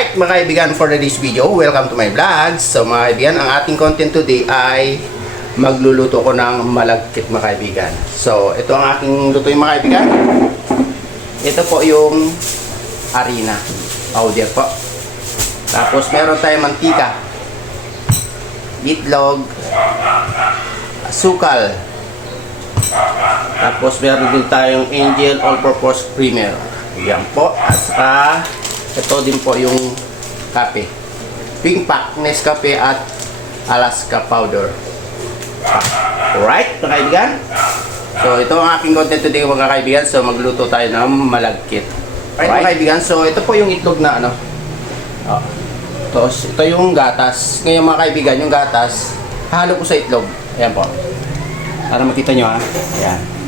Alright mga kaibigan, for this video, welcome to my vlog. So mga kaibigan, ang ating content today ay magluluto ko ng malagkit mga kaibigan. So ito ang aking lutuin mga kaibigan. Ito po yung harina. Powder po. Tapos meron tayong mantika. Itlog. Sukal. Tapos meron din tayong Angel All-Purpose Creamer. Yan po. At saka, ito din po yung kape. Pink Pack, Nescafe at Alaska Powder. Alright, mga kaibigan? So, ito ang aking content today mga kaibigan. So, magluto tayo ng malagkit. Alright, mga kaibigan. So, ito po yung itlog na ano. Oh. Tapos, ito yung gatas. Ngayon mga kaibigan, yung gatas, halo ko sa itlog. Ayan po. Para makita nyo ha. Ayan.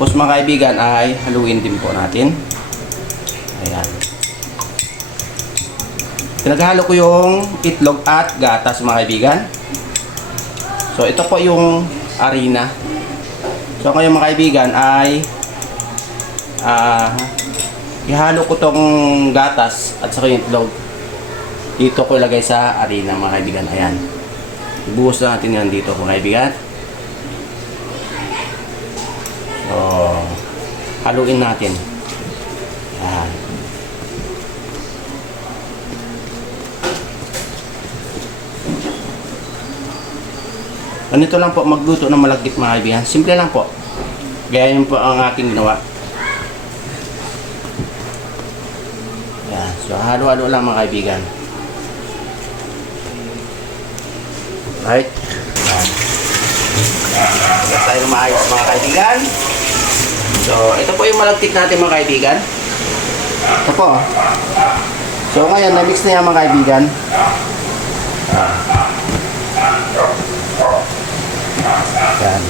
Tapos mga kaibigan ay haluin din po natin. Ayan. Pinaghalo ko yung itlog at gatas mga kaibigan. So ito po yung harina. So ngayon mga kaibigan ay ah ihalo ko tong gatas at saka yung itlog. Dito ko ilagay sa harina mga kaibigan. Ayan. Ibuhos na natin yan dito mga kaibigan. So, haluin natin. Ayan. Ganito lang po magluto ng malagkit mga kaibigan. Simple lang po. Gaya yun po ang aking ginawa. Ayan. So, halo-halo lang mga kaibigan. Right? Ayan. Ayan tayo ng maayos mga kaibigan. So, ito po yung malagkit natin mga kaibigan. Ito po. oh. So, ngayon, na-mix na yan mga kaibigan. Yan.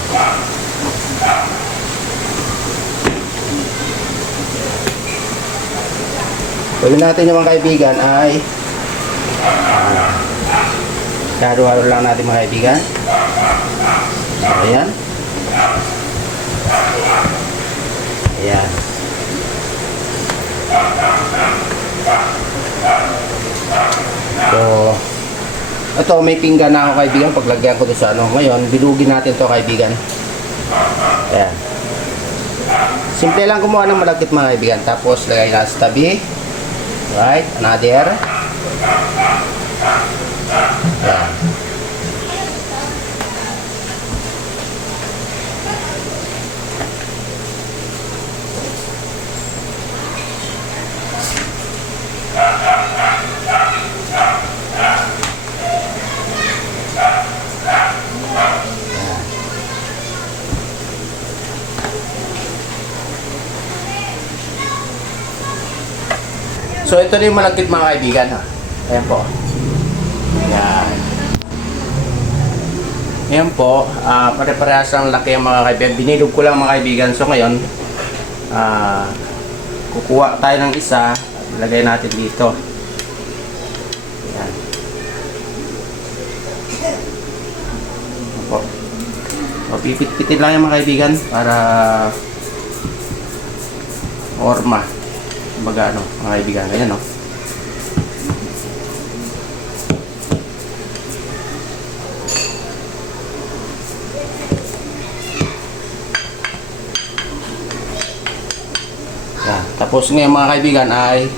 Gawin natin yung mga kaibigan ay ah, haro-haro lang natin mga kaibigan. So, ayan. Ayan. So, ito may pinggan na ako kaibigan paglagyan ko doon sa ano. Ngayon, bilugin natin to kaibigan. Ayan. Simple lang gumawa ng malagkit mga kaibigan. Tapos lagay na sa tabi. Right, another. So ito na yung malagkit mga kaibigan ha. Ayan po. Ayan. Ayan po. ah pare-parehas ang laki ang mga kaibigan. Binilog ko lang mga kaibigan. So ngayon, ah kukuha tayo ng isa. Lagay natin dito. Ayan. Ayan po. So, pipit-pitin lang yung mga kaibigan para orma kumbaga ano, mga kaibigan, ganyan no. Yan. Tapos ngayon mga kaibigan ay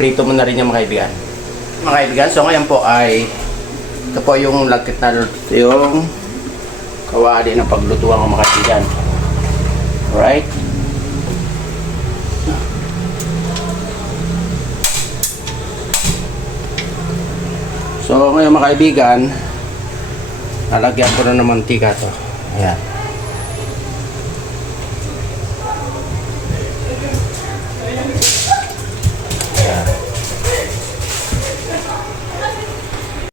prito mo na rin yung mga kaibigan. Mga kaibigan, so ngayon po ay ito po yung lagkit na yung kawali ng paglutuan ng mga kaibigan. Alright? So ngayon mga kaibigan, lalagyan ko na ng mantika to. Ayan.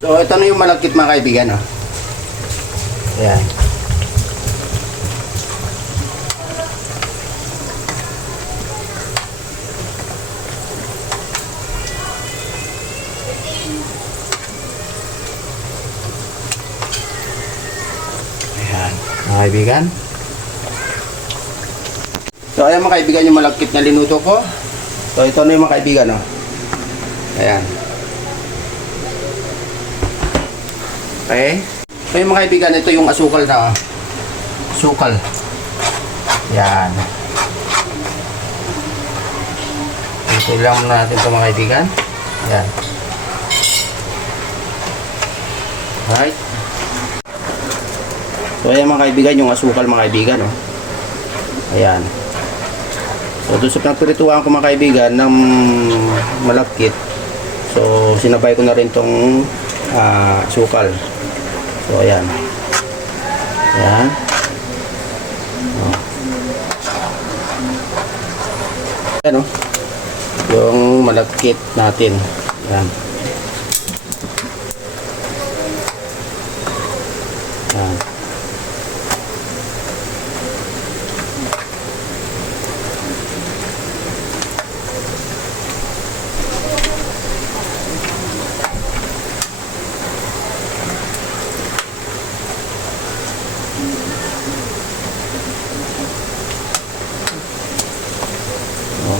So ito na yung malagkit mga kaibigan. Oh. Ayan. Kaibigan. So ayan mga kaibigan yung malagkit na linuto ko. So ito na yung mga kaibigan oh. Ayan. Okay. So yung mga kaibigan, ito yung asukal na oh. Asukal. Yan. Ito lang natin ito mga kaibigan. Yan. Right. So ayan mga kaibigan, yung asukal mga kaibigan oh. Ayan. So doon sa pinagpirituhan ko mga kaibigan ng malakit. So sinabay ko na rin tong ah, sukal. So ayan. Ayan. Oh. Ayan oh. Yung malakit natin. Ayan.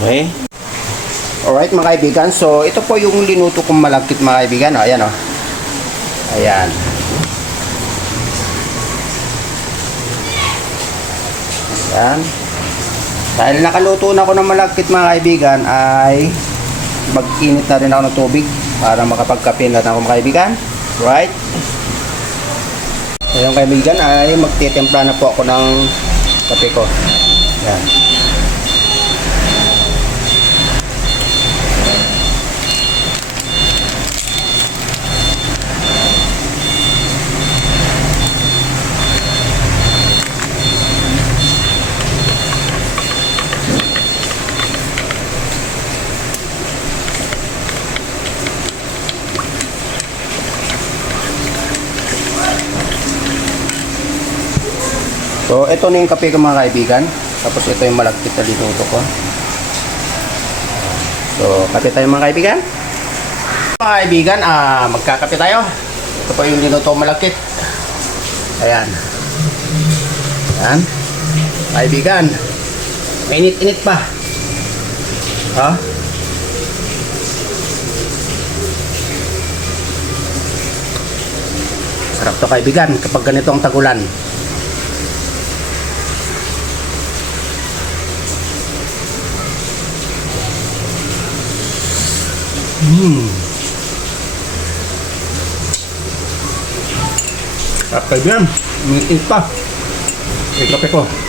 Okay. Mga kaibigan, so ito po yung linuto kong malagkit mga kaibigan. O, ayan o. Ayan. Ayan. Dahil nakaluto na ako ng malagkit mga kaibigan ay mag-init na rin ako ng tubig para makapagkape na ako mga kaibigan. Right? Yung kaibigan ay magtitimpla na po ako ng kape ko. Ayan. So, ito na yung kape ko mga kaibigan. Tapos ito yung malagkit na linuto ko. So, kape tayo mga kaibigan. Mga kaibigan, ah, magkakape tayo. Ito po yung linuto malagkit. Ayan. Ayan. Kaibigan. Mainit-init pa. Ha? Sarap to kaibigan kapag ganito ang tagulan. Hmm. Sarap kaibigan. Umitin pa. May kape ko.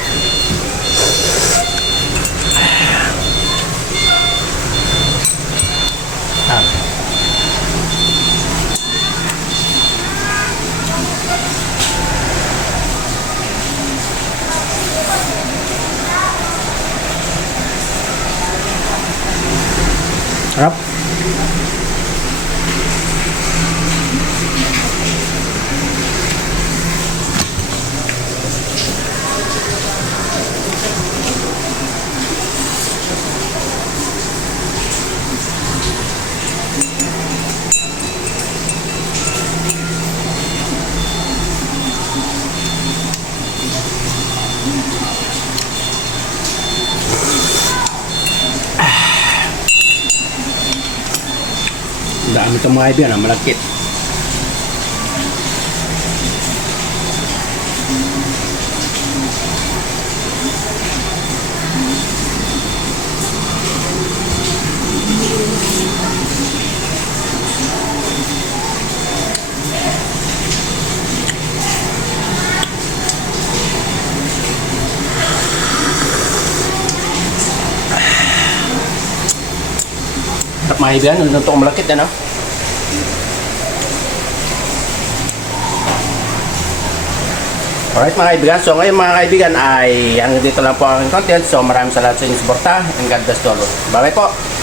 Dami itong mga kaibigan, ah, malakit. Kaibigan, nandun itong malakit, ano? Alright mga kaibigan, so ngayon mga kaibigan ay hanggang dito lang po ang content. So maraming salamat sa inyong suporta and God bless to all. Bye po!